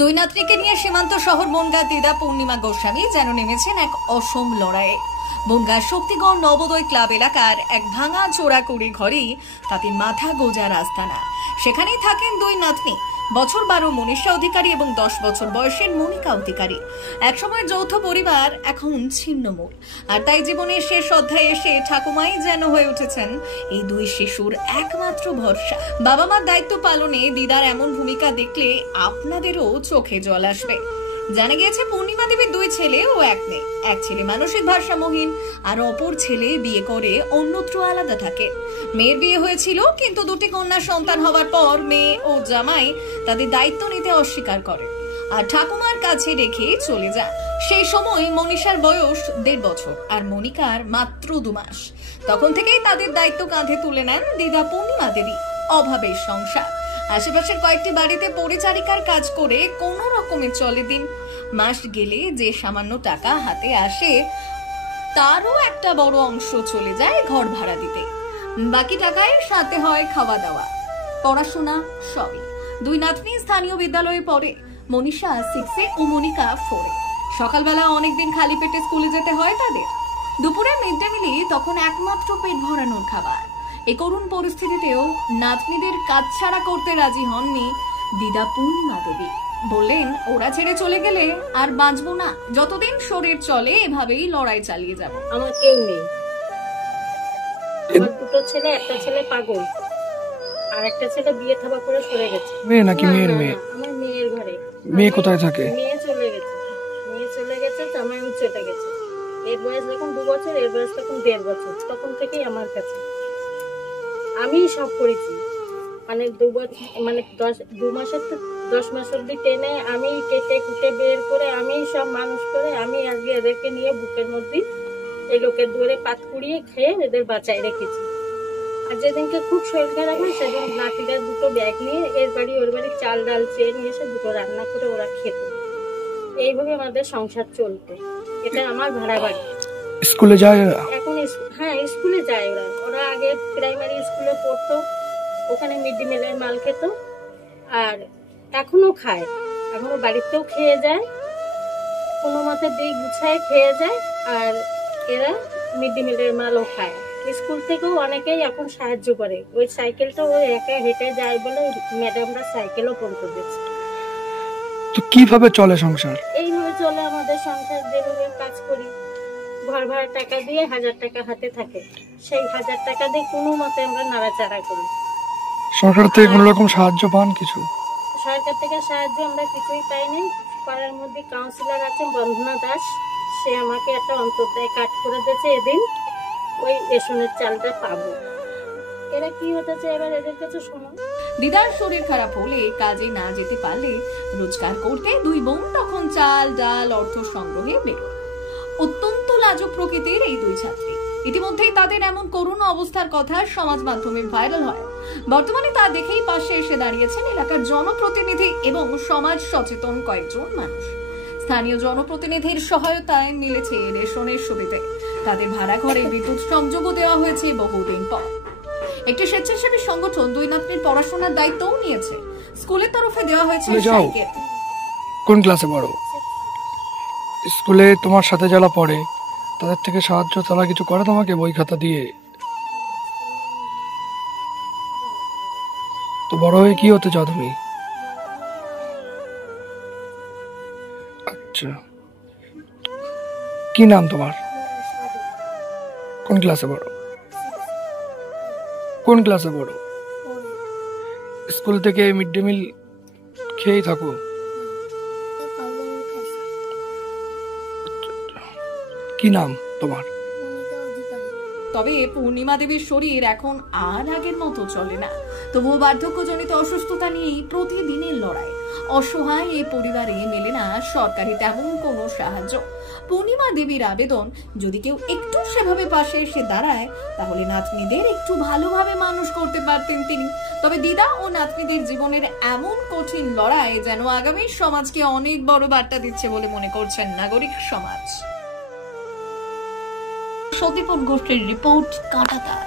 দুই নাতনিকে নিয়ে সীমান্ত শহর বনগাঁ দিদা পূর্ণিমা গোস্বামী যেন নেমেছেন এক অসম লড়াইয়ে। বনগাঁ শক্তিগড় নবোদয় ক্লাব এলাকার এক ভাঙা চোরাকুড়ি ঘরেই তাদের মাথা গোজার আস্তানা। সেখানেই থাকেন দুই নাতনি, বছর 12 মনীষা অধিকারী এবং 10 বছর বয়সের মনিকা অধিকারী। একসময় যৌথ পরিবার, এখন ছিন্নমূল। আর তাই জীবনের শেষ অধ্যায়ে এসে ঠাকুমাই যেন হয়ে উঠেছেন এই দুই শিশুর একমাত্র ভরসা। বাবা মার দায়িত্ব পালনে দিদার এমন ভূমিকা দেখলে আপনাদেরও চোখে জল আসবে। জানা গিয়েছে পূর্ণিমা দেবীর দুই ছেলে ও এক মেয়ে। এক ছেলে মানসিক ভারসাম্যহীন, আর অপর ছেলে বিয়ে করে অন্যত্র আলাদা থাকে। মেয়ের বিয়ে হয়েছিল, কিন্তু দুটি কন্যা সন্তান হওয়ার পর মেয়ে ও জামাই তাদের দায়িত্ব নিতে অস্বীকার করে আর ঠাকুমার কাছে রেখে চলে যায়। সেই সময় মনীষার বয়স 1.5 বছর আর মনিকার মাত্র 2 মাস। তখন থেকেই তাদের দায়িত্ব কাঁধে তুলে নেন দিদা পূর্ণিমা দেবী। অভাবের সংসার, আশেপাশের কয়েকটি বাড়িতে পরিচারিকার কাজ করে কোনো রকমে চলে দিন। মাস গেলে যে সামান্য টাকা হাতে আসে তারও একটা বড় অংশ চলে যায় ঘর ভাড়া দিতে। বাকি টাকায় সাথে হয় খাওয়া দাওয়া, পড়াশোনা সবই। দুই নাতনি স্থানীয় বিদ্যালয়ে পড়ে, মনীষা 6-এ ও মনিকা 4-এ। সকালবেলা অনেকদিন খালি পেটে স্কুলে যেতে হয় তাদের। দুপুরে মিড ডে মিলে তখন একমাত্র পেট ভরানোর খাবার। এই করুণ পরিস্থিতিতেও নাতনিদের কাজছাড়া করতে রাজি হননি দিদা পূর্ণিমা দেবী। বললেন, ওরা ছেড়ে চলে গেলে আর বাঁচবো না, যতদিন শরীর চলে এভাবেই লড়াই চালিয়ে যাব। আমার কেউ নেই, আমার দুটো ছেলে, একটা ছেলে পাগল আর একটা ছেলে বিয়ে থাবা করে সরে গেছে। মেয়ে নাকি মেয়ের মেয়ে? আমার মেয়ের ঘরে। মেয়ে কোথায় থাকে? মেয়ে চলে গেছে, জামাইও চলে গেছে। এর বয়স যখন 2 বছর, এর বয়স তখন 1.5 বছর। তখন থেকেই আমার কাছে আমি সব করেছি, মানে 2 মাসের তো 10 মাস অব্দি টেনে আমি কেটে কুটে বের করে আমি সব মানুষ করে আমি আজকে এদেরকে নিয়ে বুকের মধ্যে এই লোকের দুয়ারে পাত কুড়িয়ে খেয়ে এদের বাঁচায় রেখেছি। আর যেদিনকে খুব শরীর খারাপ হয় সেদিন নাতিরা দুটো ব্যাগ নিয়ে এর বাড়ি ওর বাড়ি চাল ডাল চেয়ে নিয়ে এসে দুটো রান্না করে ওরা খেত। এইভাবে আমাদের সংসার চলতো। এটা আমার ভাড়া বাড়ি। স্কুলে যায় এখন? হ্যাঁ, স্কুলে যায় ওরা। ওরা আগে প্রাইমারি স্কুলে পড়তো, ওখানে মিড ডে মিলের মাল খেত, আর এখনো খায়। এখনো বাড়িতেও খেয়ে যায়, কোনো মতে দিয়ে গুছায় খেয়ে যায়। আর এরা মিড ডে মিলের মালও খায়। স্কুল থেকেও অনেকেই এখন সাহায্য করে। ওই সাইকেলটা ও একা হেঁটে যায় বলে ম্যাডামরা সাইকেলও পড়তে দিচ্ছে। তো কিভাবে চলে সংসার? এইভাবে চলে আমাদের সংসার। যেভাবে কাজ করি, ঘর ভাড়া টাকা দিয়ে 1000 টাকা হাতে থাকে, সেই 1000 টাকা দিয়ে কোনো মতে আমরা নাড়াচাড়া করি। সরকার থেকে কোনো রকম সাহায্য পান কিছু? সরকার থেকে সাহায্য আমরা কিছুই পাইনি। পাড়ার মধ্যে কাউন্সিলর আছেন বন্ধনা দাস, সে আমাকে একটা অন্তর্দায় কাট করে দিয়েছে। এদিন ওই রেশনের চালটা পাবো। এরা কি হতেছে এবার এদের কাছে শোনো। দিদার শরীর খারাপ হলে, কাজে না যেতে পারলে রোজগার করতে দুই বোন তখন চাল ডাল অর্থ সংগ্রহে বেরোয়। অত্যন্ত লাজুক প্রকৃতির এই দুই ছাত্রী। ইতিমধ্যেই তাদের এমন করুণ অবস্থার কথা সমাজ মাধ্যমে ভাইরাল হয়। বর্তমানে তা দেখেই পাশে এসে দাঁড়িয়েছেন এলাকার জনপ্রতিনিধি এবং সমাজ সচেতন কয়েকজন মানুষ। স্থানীয় জনপ্রতিনিধির সহায়তায় মিলেছে রেশনের সুবিধে। তাদের ভাড়া ঘরে বিদ্যুৎ সংযোগও দেওয়া হয়েছে বহুদিন পর। একটি স্বেচ্ছাসেবী সংগঠন দুই নাতনির পড়াশোনার দায়িত্বও নিয়েছে। স্কুলের তরফে দেওয়া হয়েছে সাইকেল। কোন ক্লাসে পড়ো? স্কুলে তোমার সাথে যারা পড়ে তাদের থেকে সাহায্য তারা কিছু করে তোমাকে বই খাতা দিয়ে? তো বড় হয়ে কি হতে চাও তুমি? আচ্ছা, কি নাম তোমার? কোন ক্লাসে পড়ো? কোন ক্লাসে পড়ো? স্কুল থেকে মিড ডে মিল খেয়েই থাকো? কি নাম তোমার? তবে পূর্ণিমা দেবীর শরীর এখন আর আগের মতো চলে না। তবুও বার্ধক্যজনিত অসুস্থতা নিয়েই প্রতিদিনের লড়াই। অসহায় এই পরিবারে মেলে না সরকারি তেমন কোনো সাহায্য। পূর্ণিমা দেবীর আবেদন, যদি কেউ একটু সেভাবে পাশে এসে দাঁড়ায় তাহলে নাতনিদের একটু ভালোভাবে মানুষ করতে পারতেন তিনি। তবে দিদা ও নাতনিদের জীবনের এমন কঠিন লড়াই যেন আগামী সমাজকে অনেক বড় বার্তা দিচ্ছে বলে মনে করছেন নাগরিক সমাজ। সদীপন গোষ্ঠীর রিপোর্ট, কাঁটাতার।